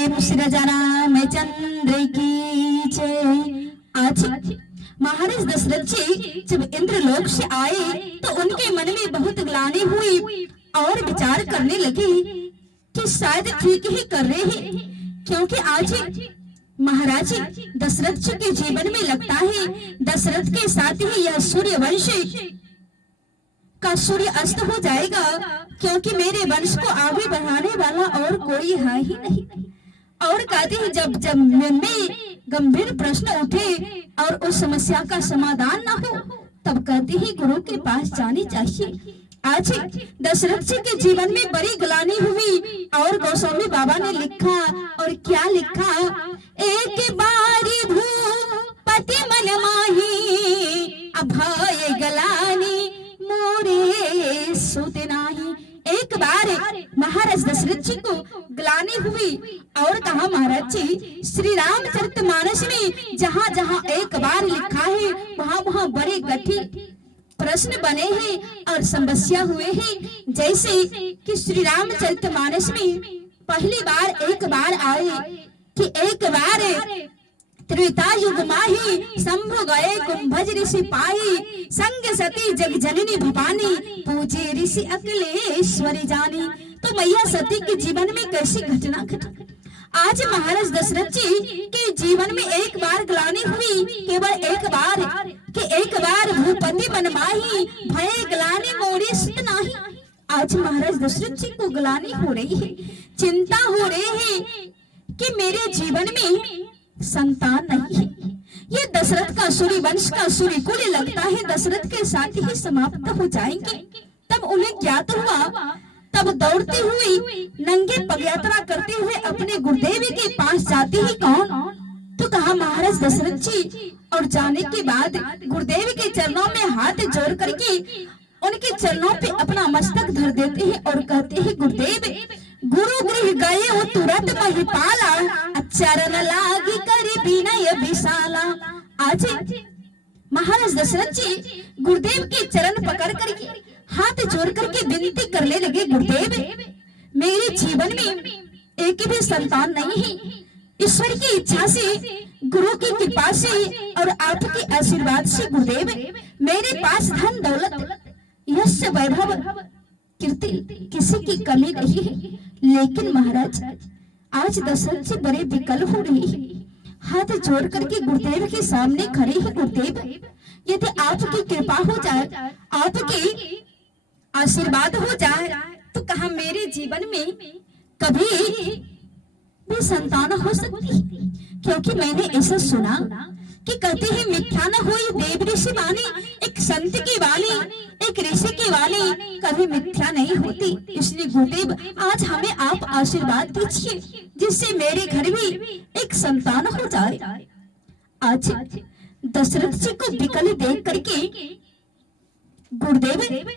प्रेम श्री राजा रामचंद्र की जय। आज महाराज दशरथ जी जब इंद्रलोक से आए तो उनके मन में बहुत ग्लानि हुई और विचार करने लगे कि शायद ठीक ही कर रहे हैं, क्योंकि आज महाराज दशरथ जी के जीवन में लगता है दशरथ के साथ ही यह सूर्यवंश का सूर्य अस्त हो जाएगा, क्योंकि मेरे वंश को आगे बढ़ाने वाला और कोई है ही नहीं। और कहते हैं जब जब में गंभीर प्रश्न उठे और उस समस्या का समाधान ना हो तब कहते हैं गुरु के पास जानी चाहिए। आज दशरथ जी के जीवन में बड़ी ग्लानि हुई और गोस्वामी बाबा ने लिखा, और क्या लिखा, एक बारी भूपति मन माही अभय ग्लानि मोरे सुत नाही। एक बार महाराज दशरथ जी को ग्लानि हुई और कहा, महाराज जी श्री रामचरितमानस में जहाँ जहाँ एक बार लिखा है वहाँ वहाँ बड़े गठिन प्रश्न बने हैं और समस्या हुए हैं। जैसे कि श्री रामचरितमानस में पहली बार एक बार आए कि एक बार त्रेता युग माही शंभु गए कुंभज ऋषि पाई संग सती जग जननी भवानी पूजे ऋषि अखिलेश्वरी जानी। तो मैया सती के जीवन में कैसी घटना घटी। आज महाराज दशरथ जी के जीवन में एक बार ग्लानि हुई, केवल एक बार कि एक बार भूपति मन माही भय ग्लानि मोरे सुत नाही। आज महाराज दशरथ जी को ग्लानि हो रही है, चिंता हो रही है कि मेरे जीवन में संतान नहीं है। ये दशरथ का सूर्य वंश का सूर्य कुल लगता है दशरथ के साथ ही समाप्त हो जाएंगे। तब उन्हें ज्ञात हुआ, तब दौड़ती हुई नंगे पदयात्रा करते हुए अपने गुरुदेव के पास जाती ही कौन, तो कहा महाराज दशरथ जी। और जाने के बाद गुरुदेव के चरणों में हाथ जोड़ करके उनके चरणों पे अपना मस्तक धर देते हैं और कहते हैं, गुरुदेव गुरु गृह गए हो तुरंत महिपाला चरण लागी कर विनय विशाला। आज महाराज दशरथ जी गुरुदेव के चरण पकड़ करके हाथ जोड़ करके विनती करने लगे, गुरुदेव मेरे जीवन में एक भी संतान नहीं है, ईश्वर की इच्छा से गुरु की कृपा से और आपके आशीर्वाद से गुरुदेव मेरे पास धन दौलत यश वैभव कीर्ति किसी की कमी नहीं है। लेकिन महाराज आज दशरथ जी बड़े विकल हो रही है, हाथ जोड़ करके गुरुदेव के सामने खड़े हैं, गुरुदेव यदि आपकी कृपा हो जाए, आपकी आशीर्वाद हो जाए तो कहा मेरे जीवन में कभी भी संतान हो सकती है, क्योंकि मैंने ऐसा सुना कि कहते हैं मिथ्या न हुई देव ऋषि वाणी, एक संत की वाणी एक ऋषि की वाणी कभी मिथ्या नहीं होती। इसलिए गुरुदेव आज हमें आप आशीर्वाद दीजिए जिससे मेरे घर भी एक संतान हो जाए। आज दशरथ जी को विकल देख करके गुरुदेव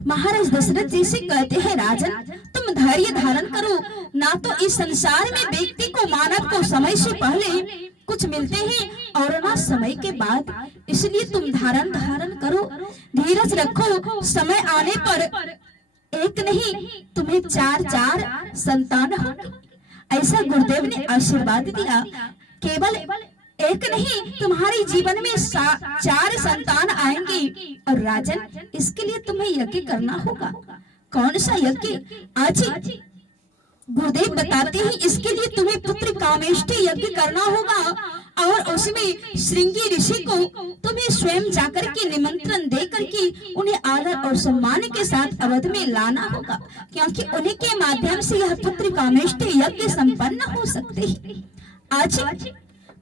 महाराज दशरथ जी से कहते हैं, राजन तुम धैर्य धारण करो, ना तो इस संसार में व्यक्ति को मानव को समय से पहले कुछ मिलते हैं और ना समय के बाद, इसलिए तुम धारण करो, धीरज रखो, समय आने पर एक नहीं तुम्हें चार संतान होंगे। ऐसा गुरुदेव ने आशीर्वाद दिया। केवल एक नहीं तुम्हारे जीवन में 4 संतान आएंगे। और राजन इसके लिए तुम्हें यज्ञ करना होगा। कौन सा यज्ञ? आज गुरुदेव बताते हैं इसके लिए तुम्हें पुत्र कामेष्टि यज्ञ करना होगा और उसमें श्रृंगी ऋषि को तुम्हें स्वयं जाकर के निमंत्रण दे करके उन्हें आदर और सम्मान के साथ अवध में लाना होगा, क्योंकि उन्हीं के माध्यम से यह पुत्र कामेष्टि यज्ञ संपन्न हो सकते हैं। आज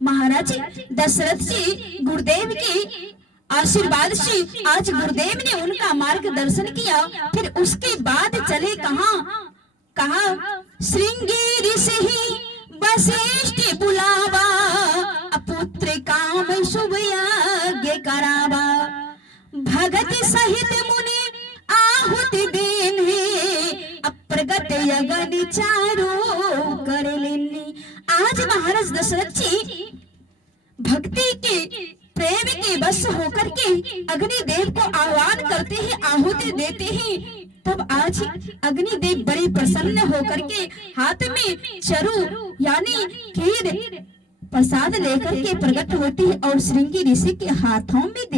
महाराज दशरथ जी गुरुदेव के आशीर्वाद से आज गुरुदेव ने उनका मार्गदर्शन किया। फिर उसके बाद चले कहा श्रृंगी ऋषि वशिष्ठ बुलावा पुत्र काम शुभ यज्ञ करावा भगत सहित मुनि आहुति देन अप्रगट यज्ञ चारो कर लेनी। आज महाराज दशरथ जी भक्ति के प्रेम के वश होकर के अग्निदेव को आह्वान करते हैं, आहुति देते हैं। तब आज अग्निदेव बड़े प्रसन्न होकर के हाथ में चरु यानी खीर प्रसाद लेकर के प्रकट होती है और श्रृंगी ऋषि के हाथों में